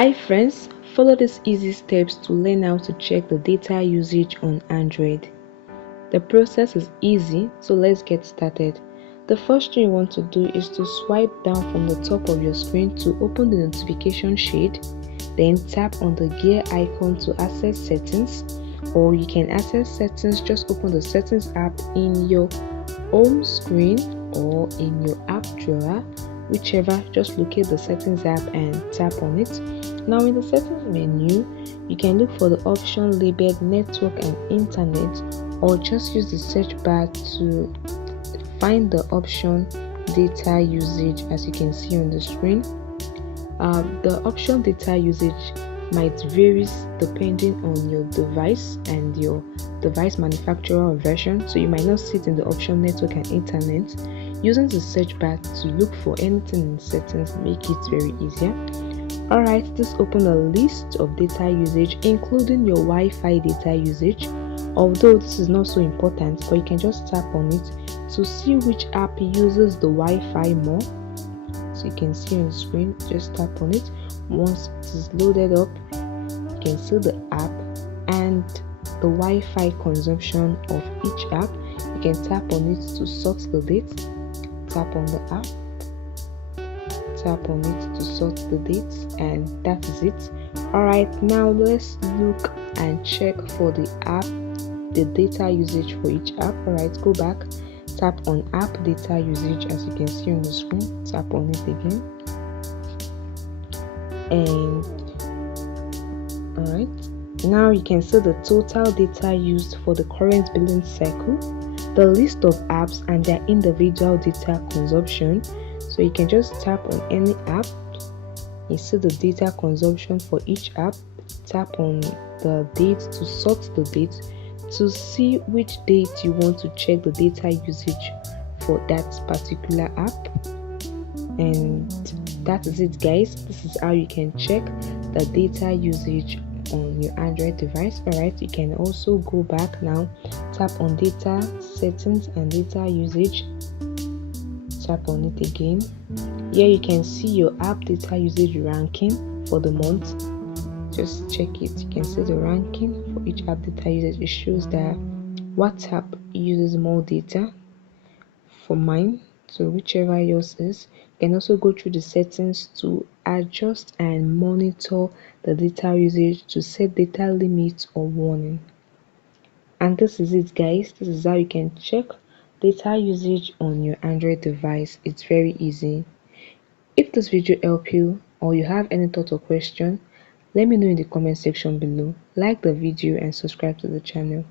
Hi friends, follow these easy steps to learn how to check the data usage on Android. The process is easy, so let's get started. The first thing you want to do is to swipe down from the top of your screen to open the notification shade, then tap on the gear icon to access settings, or you can access settings, just open the settings app in your home screen or in your app drawer, whichever. Just locate the settings app and tap on it. Now in the settings menu, you can look for the option labeled network and internet, or just use the search bar to find the option data usage. As you can see on the screen, the option data usage might vary depending on your device and your device manufacturer or version, so you might not see it in the option network and internet. Using the search bar to look for anything in settings make it very easier. Alright, this open a list of data usage including your Wi-Fi data usage, although this is not so important, but you can just tap on it to see which app uses the Wi-Fi more. So you can see on the screen, just tap on it. Once it is loaded up, you can see the app and the Wi-Fi consumption of each app. You can tap on it to sort the date. Tap on the app, tap on it to sort the dates, and that is it. Alright, now let's look and check for the app, the data usage for each app. Alright, go back, tap on app data usage. As you can see on the screen, tap on it again, and alright, now you can see the total data used for the current billing cycle, the list of apps and their individual data consumption. So you can just tap on any app, you see the data consumption for each app, tap on the date to sort the date to see which date you want to check the data usage for that particular app. And that is it, guys. This is how you can check the data usage on your Android device. Alright, you can also go back now, tap on data settings and data usage, tap on it again. Here you can see your app data usage ranking for the month. Just check it, you can see the ranking for each app data usage. It shows that WhatsApp uses more data for mine, so whichever yours is. You can also go through the settings to adjust and monitor the data usage, to set data limits or warning. And this is it, guys. This is how you can check data usage on your Android device. It's very easy. If this video helped you or you have any thought or question, let me know in the comment section below. Like the video and subscribe to the channel.